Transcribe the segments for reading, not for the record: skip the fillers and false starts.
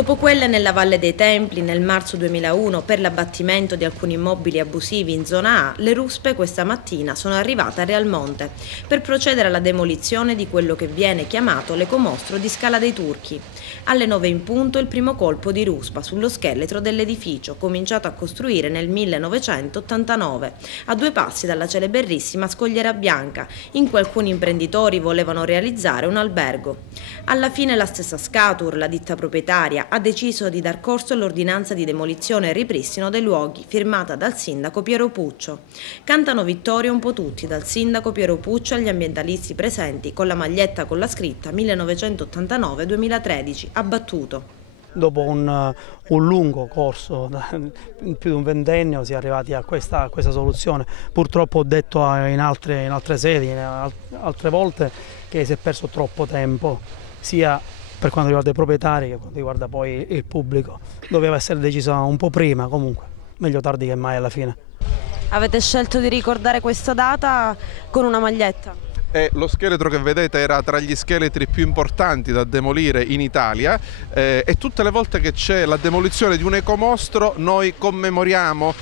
Dopo quelle nella Valle dei Templi nel marzo 2001 per l'abbattimento di alcuni immobili abusivi in zona A, le ruspe questa mattina sono arrivate a Realmonte per procedere alla demolizione di quello che viene chiamato l'ecomostro di Scala dei Turchi. Alle 9 in punto il primo colpo di ruspa sullo scheletro dell'edificio, cominciato a costruire nel 1989, a 2 passi dalla celeberrissima Scogliera Bianca, in cui alcuni imprenditori volevano realizzare un albergo. Alla fine la stessa Scatur, la ditta proprietaria, ha deciso di dar corso all'ordinanza di demolizione e ripristino dei luoghi firmata dal sindaco Piero Puccio. Cantano vittoria un po' tutti, dal sindaco Piero Puccio agli ambientalisti presenti con la maglietta con la scritta 1989-2013, abbattuto. Dopo un lungo corso, più di un ventennio, si è arrivati a questa soluzione. Purtroppo ho detto in altre sedi, altre volte, che si è perso troppo tempo, sia per quanto riguarda i proprietari che quanto riguarda poi il pubblico. Doveva essere decisa un po' prima, comunque, meglio tardi che mai alla fine. Avete scelto di ricordare questa data con una maglietta? Lo scheletro che vedete era tra gli scheletri più importanti da demolire in Italia e tutte le volte che c'è la demolizione di un ecomostro noi commemoriamo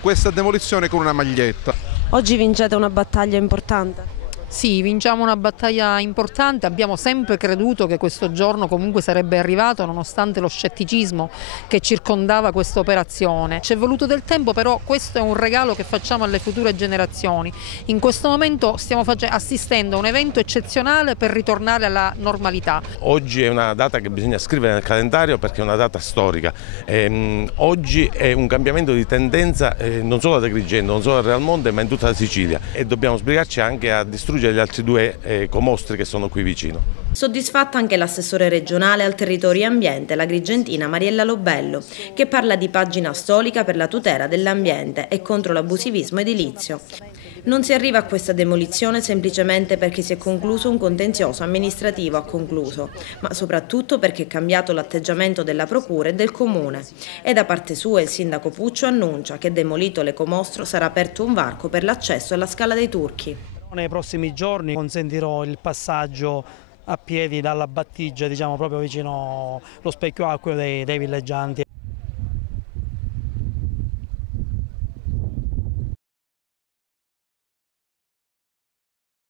questa demolizione con una maglietta. Oggi vincete una battaglia importante. Sì, vinciamo una battaglia importante, abbiamo sempre creduto che questo giorno comunque sarebbe arrivato nonostante lo scetticismo che circondava questa operazione. Ci è voluto del tempo, però questo è un regalo che facciamo alle future generazioni. In questo momento stiamo assistendo a un evento eccezionale per ritornare alla normalità. Oggi è una data che bisogna scrivere nel calendario perché è una data storica. Oggi è un cambiamento di tendenza non solo ad Agrigento, non solo a Realmonte, ma in tutta la Sicilia, e dobbiamo sbrigarci anche a distruggere gli altri 2 ecomostri che sono qui vicino. Soddisfatta anche l'assessore regionale al territorio e ambiente, l'agrigentina Mariella Lobello, che parla di pagina storica per la tutela dell'ambiente e contro l'abusivismo edilizio. Non si arriva a questa demolizione semplicemente perché si è concluso un contenzioso amministrativo, ma soprattutto perché è cambiato l'atteggiamento della procura e del comune. E da parte sua il sindaco Puccio annuncia che demolito l'ecomostro sarà aperto un varco per l'accesso alla Scala dei Turchi. Nei prossimi giorni consentirò il passaggio a piedi dalla battigia, diciamo proprio vicino allo specchio acqueo dei villeggianti.